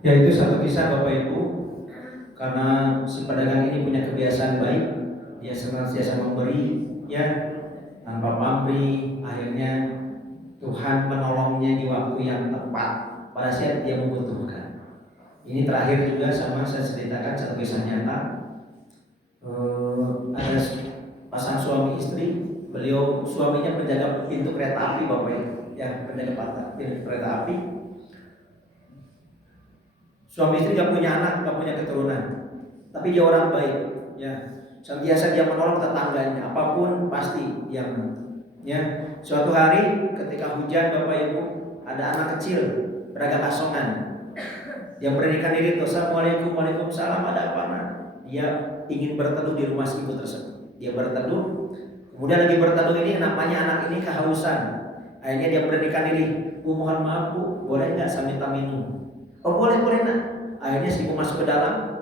Ya, itu satu kisah Bapak Ibu. Karena si pedagang ini punya kebiasaan baik, dia senantiasa memberi, ya, tanpa pamrih. Akhirnya Tuhan menolongnya di waktu yang tepat pada saat dia membutuhkan. Ini terakhir juga sama saya ceritakan satu kisah nyata. Ada pasang suami istri, suaminya penjaga pintu kereta api Bapak Ibu, ya, penjaga pintu kereta api. Suami istri gak punya anak, gak punya keturunan, tapi dia orang baik, ya. Senantiasa dia menolong tetangganya, apapun pasti dia bantu, ya. Suatu hari ketika hujan Bapak Ibu, ada anak kecil beragak asongan. Dia beranikan diri, Assalamualaikum, waalaikumsalam, ada apa nak? Dia ingin berteduh di rumah ibu tersebut. Dia berteduh, kemudian lagi berteduh ini namanya anak ini kehausan. Akhirnya dia beranikan diri, Bu mohon maaf Bu, boleh nggak saya minta minum? Oh boleh nak. Akhirnya si ibu masuk ke dalam.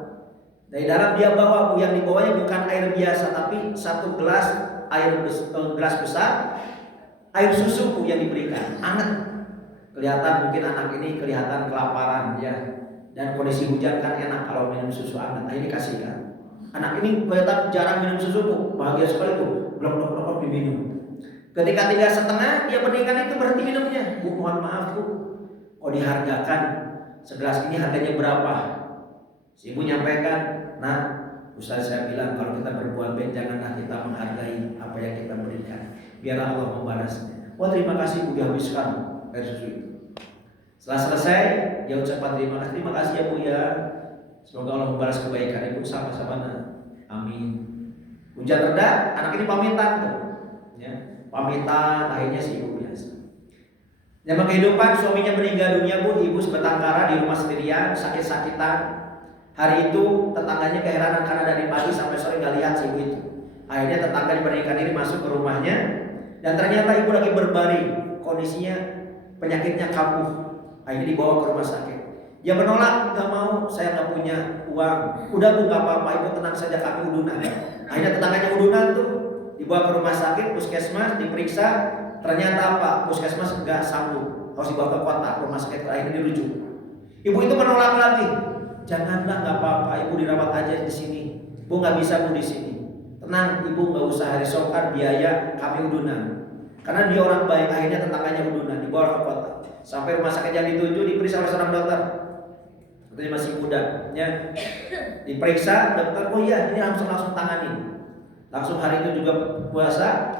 Dari dalam dia bawa, Bu, yang dibawanya bukan air biasa, tapi satu gelas gelas besar air susu, Bu, yang diberikan hangat. Kelihatan mungkin anak ini kelihatan kelaparan, ya. Dan kondisi hujan kan enak kalau minum susu hangat. Akhirnya kasihkan. Anak ini kelihatan jarang minum susu, Bu, bahagia sekali, Bu, blok diminum. Ketika 3,5 dia berikan itu berhenti minumnya. Bu mohon maaf Bu, kok dihargakan segelas ini harganya berapa? Si ibu nyampaikan, nah Ustaz saya bilang kalau kita berbuat baik janganlah kita menghargai apa yang kita berikan, biar Allah membalasnya. Wah terima kasih Bu, dihabiskan air susu itu. Setelah selesai dia ucapkan terima kasih ya Bu ya, semoga Allah membalas kebaikan ibu, sama-sama. Amin. Hujan reda, anak ini pamitan tuh, ya. Pamitan, akhirnya si ibu biasa. Dalam kehidupan suaminya meninggal dunia, Bu, ibu sebatangkara di rumah sendirian, sakit-sakitan. Hari itu tetangganya keheranan karena dari pagi sampai sore nggak lihat si ibu itu. Akhirnya tetangga diberanikan diri masuk ke rumahnya, dan ternyata ibu lagi berbaring, kondisinya penyakitnya kambuh. Akhirnya dibawa ke rumah sakit. Dia menolak, nggak mau, saya nggak punya uang. Udah Bu, nggak apa-apa, ibu tenang saja, kami udunan. Akhirnya tetangganya udunan tuh, dibawa ke rumah sakit, puskesmas, diperiksa. Ternyata apa? Puskesmas nggak sanggup, harus dibawa ke kota, rumah sakit, akhirnya dirujuk. Ibu itu menolak lagi, janganlah, nggak apa-apa, ibu dirawat aja di sini. Bu nggak bisa Bu di sini. Tenang, ibu nggak usah risaukan biaya, kami udunan. Karena dia orang baik, akhirnya tetangganya udunan, dibawa ke kota. Sampai rumah sakit yang dituju diperiksa oleh seorang dokter. Dokternya masih muda, ya. Diperiksa, dokter, oh iya, ini langsung tangani. Langsung hari itu juga puasa.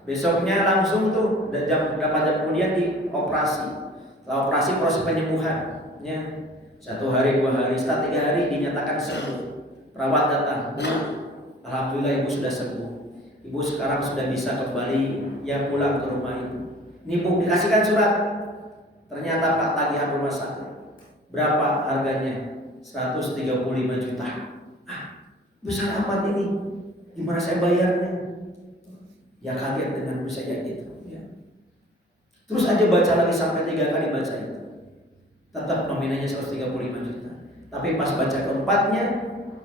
Besoknya langsung tuh berapa jam kemudian dioperasi. Setelah operasi proses penyembuhan, ya. 1 hari 2 hari, setelah 3 hari dinyatakan sembuh. Perawat datang, Bu, alhamdulillah ibu sudah sembuh. Ibu sekarang sudah bisa kembali, ya, pulang ke rumah ibu. Ini Bu dikasihkan surat. Ternyata Pak tagihan rumah sakit. Berapa harganya? 135 juta. Besar amat ini. Gimana saya bayarnya? Ya kaget dengan bisanya itu, ya. Terus aja baca lagi sampai 3 kali baca itu. Tetap nominalnya 135 juta. Tapi pas baca keempatnya,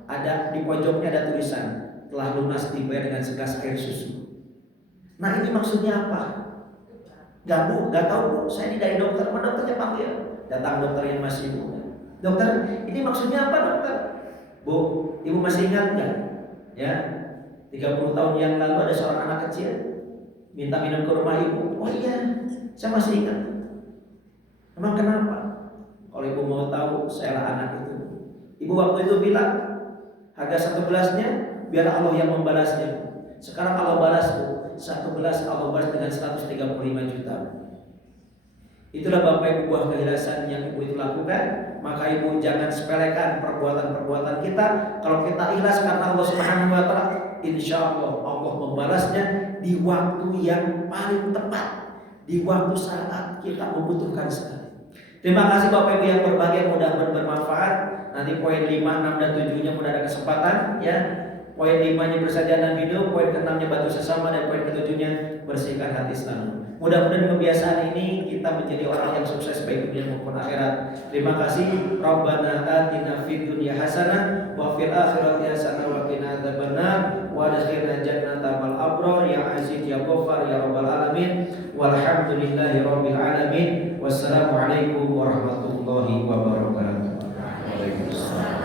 ada di pojoknya ada tulisan, telah lunas dibayar dengan segelas air susu. Nah ini maksudnya apa? Gak Bu, gak tahu Bu, saya ini dari dokter. Mana dokternya panggil? Datang dokter yang masih muda. Dokter, ini maksudnya apa dokter? Bu, ibu masih ingat nggak? Ya, 30 tahun yang lalu ada seorang anak kecil minta minum ke rumah ibu. Oh iya, saya masih ingat. Emang kenapa? Kalau ibu mau tahu, saya lah anak itu. Ibu waktu itu bilang, harga 1 gelasnya biar Allah yang membalasnya. Sekarang Allah balas Bu, 1 gelas Allah balas dengan 135 juta. Itulah Bapak Ibu buah keikhlasan yang ibu itu lakukan. Maka ibu jangan sepelekan perbuatan-perbuatan kita. Kalau kita ikhlas karena Allah Subhanahu wa taala, insya Allah Allah membalasnya di waktu yang paling tepat, di waktu saat kita membutuhkan sekali. Terima kasih Bapak Ibu yang berbahagia, mudah-mudahan bermanfaat. Nanti poin 5, 6 dan 7-nya mudah ada kesempatan, ya. Poin 5-nya bersaja dan minum, poin ke-6-nya bantu sesama, dan poin ke-7-nya bersihkan hati selalu. Mudah-mudahan kebiasaan ini kita menjadi orang yang sukses baik dunia maupun akhirat. Terima kasih. Rabbana atina fid dunya hasanah wa fil akhirati hasanah wa qina adzabannar wa adkhilna jannatal abrar ya aziz ya ghaffar ya rabbal alamin. Walhamdulillahi rabbil alamin. Wassalamualaikum warahmatullahi wabarakatuh. wabarakatuh.